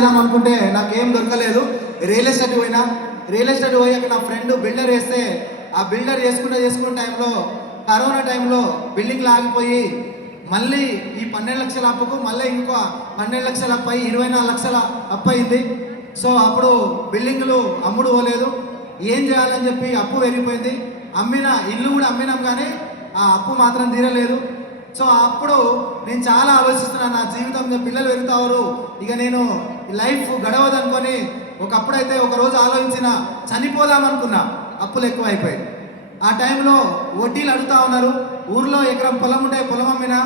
చేద్దాం అనుకుంటే నాకేం దొరకలేదు. రియల్ ఎస్టేట్ పోయి అక్కడ నా ఫ్రెండ్ బిల్డర్ వేస్తే ఆ బిల్డర్ చేసుకున్న టైంలో కరోనా టైంలో బిల్డింగ్లు ఆగిపోయి మళ్ళీ ఈ 12 లక్షల అప్పుకు మళ్ళీ ఇంకో 12 లక్షల అప్పు అయి 24 లక్షల అప్పు అయింది. సో అప్పుడు బిల్డింగ్లు అమ్ముడు పోలేదు. ఏం చేయాలని చెప్పి అప్పు పెరిగిపోయింది. ఇల్లు కూడా అమ్మినాం కానీ ఆ అప్పు మాత్రం తీరలేదు. సో అప్పుడు నేను చాలా ఆలోచిస్తున్నాను, నా జీవితంలో పిల్లలు పెరుగుతారు, ఇక నేను లైఫ్ గడవదు అనుకొని ఒకప్పుడైతే ఒకరోజు ఆలోచించిన చనిపోదామనుకున్నా. అప్పులు ఎక్కువ అయిపోయాయి. ఆ టైంలో వడ్డీలు అడుగుతా ఉన్నారు. ఊర్లో ఎకరం పొలం ఉంటే పొలం అమ్మినా,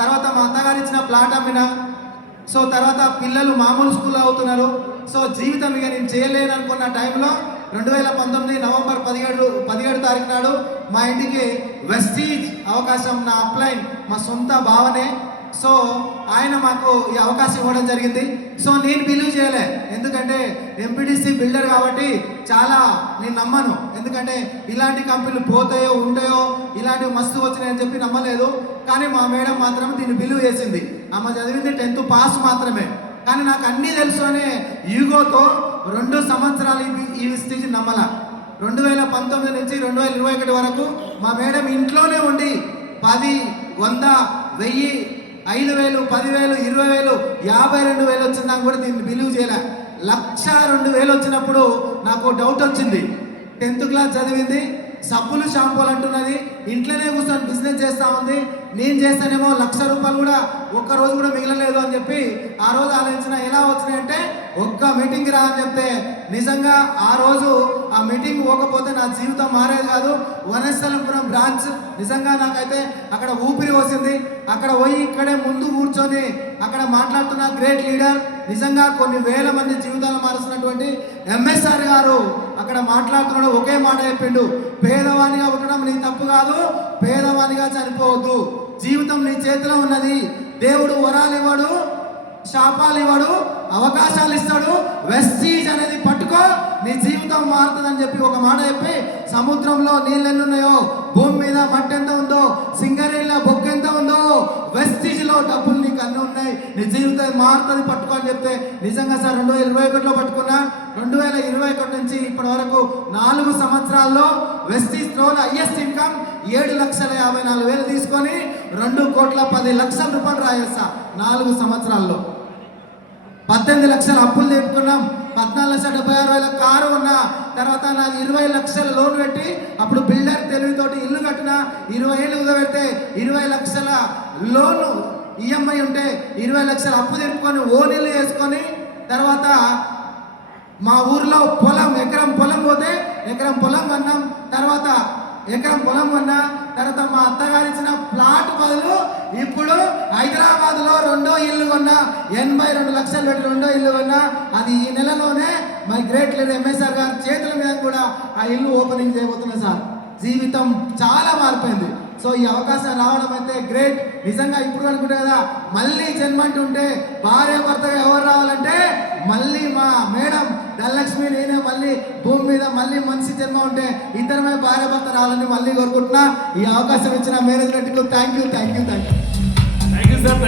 తర్వాత మా అత్తగారు ఇచ్చిన ప్లాట్ అమ్మినా. సో తర్వాత పిల్లలు మామూలు స్కూల్లో అవుతున్నారు. సో జీవితం ఇక నేను చేయలేను అనుకున్న టైంలో 2019 నవంబర్ 17 తారీఖు నాడు మా ఇంటికి వెస్టీజ్ అవకాశం, నా అప్లైన్ మా సొంత భావనే. సో ఆయన మాకు ఈ అవకాశం ఇవ్వడం జరిగింది. సో నేను బిలీవ్ చేయలే, ఎందుకంటే ఎంపీటీసీ బిల్డర్ కాబట్టి చాలా నేను నమ్మను. ఎందుకంటే ఇలాంటి కంపెనీలు పోతాయో ఉంటాయో, ఇలాంటివి మస్తు వచ్చినాయని చెప్పి నమ్మలేదు. కానీ మా మేడం మాత్రం దీన్ని బిలీవ్ చేసింది. ఆమె చదివింది 10th పాస్ మాత్రమే, కానీ నాకు అన్నీ తెలుసు అనే ఈగోతో 2 సంవత్సరాలు ఈ స్టేజ్ నమ్మల. 2019 నుంచి 2021 వరకు మా మేడం ఇంట్లోనే ఉండి 10, 100, 1000, 5000, 10,000, 20,000, 52,000 వచ్చిందా కూడా దీన్ని బిలీవ్ చేయలే. 1,02,000 వచ్చినప్పుడు నాకు డౌట్ వచ్చింది. 10th క్లాస్ చదివింది, సబ్బులు షాంపూలు అంటున్నది, ఇంట్లోనే కూర్చొని బిజినెస్ చేస్తూ ఉంది. నేను చేస్తానేమో 1,00,000 రూపాయలు కూడా ఒక్కరోజు కూడా మిగలలేదు అని చెప్పి ఆ రోజు ఆలోచించిన. ఎలా వచ్చినాయంటే ఒక్క మీటింగ్కి రా అని చెప్తే నిజంగా ఆ రోజు ఆ మీటింగ్ పోకపోతే నా జీవితం మారేది కాదు. వనస్థలంపురం బ్రాంచ్ నిజంగా నాకైతే అక్కడ ఊపిరి వస్తుంది. అక్కడ పోయి ఇక్కడే ముందు కూర్చొని అక్కడ మాట్లాడుతున్న గ్రేట్ లీడర్, నిజంగా కొన్ని వేల మంది జీవితాలు మారుస్తున్నటువంటి ఎంఎస్ఆర్ గారు అక్కడ మాట్లాడుతున్నాడు. ఒకే మాట చెప్పిండు, పేదవానిగా ఉండడం నీ తప్పు కాదు, పేదవానిగా చనిపోవద్దు. జీవితం నీ చేతిలో ఉన్నది. దేవుడు వరాలు ఇవ్వడు, శాపాలు ఇవ్వడు, అవకాశాలు ఇస్తాడు. వెస్టీజ్ అనేది పట్టుకో, నీ జీవితం మారుతుందని చెప్పి ఒక మాట చెప్పి, సముద్రంలో నీళ్ళు ఎన్ని ఉన్నాయో, భూమి మీద మట్టి ఎంత ఉందో, సింగరేణిలో బొగ్గు ఎంత ఉందో, వెస్టీజ్లో డబ్బులు నీకు అన్నీ ఉన్నాయి, నీ జీవితం మారుతుంది పట్టుకో అని చెప్తే నిజంగా సార్ 2021లో పట్టుకున్నా. 2021 నుంచి ఇప్పటి వరకు 4 సంవత్సరాల్లో వెస్టీజ్ త్రోలో హైయెస్ట్ ఇన్కమ్ 7,54,000 తీసుకొని 2,10,00,000 రూపాయలు రాయేస్తా 4 సంవత్సరాల్లో. 18 లక్షల అప్పులు తెప్పుకున్నాం. 14,76,000 కారు ఉన్నా. తర్వాత నాకు 20 లక్షల లోన్ పెట్టి అప్పుడు బిల్డర్ తెలివితోటి ఇల్లు కట్టిన. 20 ఏళ్ళు కుదబెడితే 20 లక్షల లోను ఈఎంఐ ఉంటే 20 లక్షల అప్పు తెప్పుకొని ఓన్ ఇల్లు వేసుకొని, తర్వాత మా ఊర్లో పొలం ఎకరం పొలం పోతే ఎకరం పొలం కొన్నాం. తర్వాత ఎకరం పొలం కొన్నా. తర్వాత మా అత్తగారు ఇచ్చిన ప్లాట్ బదులు ఇప్పుడు హైదరాబాద్లో 2వ ఇల్లు కొన్నా. 82 లక్షలు పెట్టి 2వ ఇల్లు కొన్నా. అది ఈ నెలలోనే మై గ్రేట్ లీడర్ ఎంఎస్ఆర్ గారి చేతుల మీద కూడా ఆ ఇల్లు ఓపెనింగ్ చేయబోతున్నా సార్. జీవితం చాలా మారిపోయింది. సో ఈ అవకాశం రావడం అయితే గ్రేట్. నిజంగా ఇప్పుడు అనుకుంటే కదా, మళ్ళీ జన్మంటుంటే భార్య భర్తగా ఎవరు రావాలంటే మళ్ళీ మా మేడం ధనలక్ష్మి నేనే మళ్ళీ భూమి మీద మళ్ళీ మనిషి జన్మ ఉంటే ఇద్దరమే భార్య భర్త రావాలని మళ్ళీ కోరుకుంటున్నా. ఈ అవకాశం ఇచ్చిన మేనేజ్మెంట్కు థ్యాంక్ యూ సార్.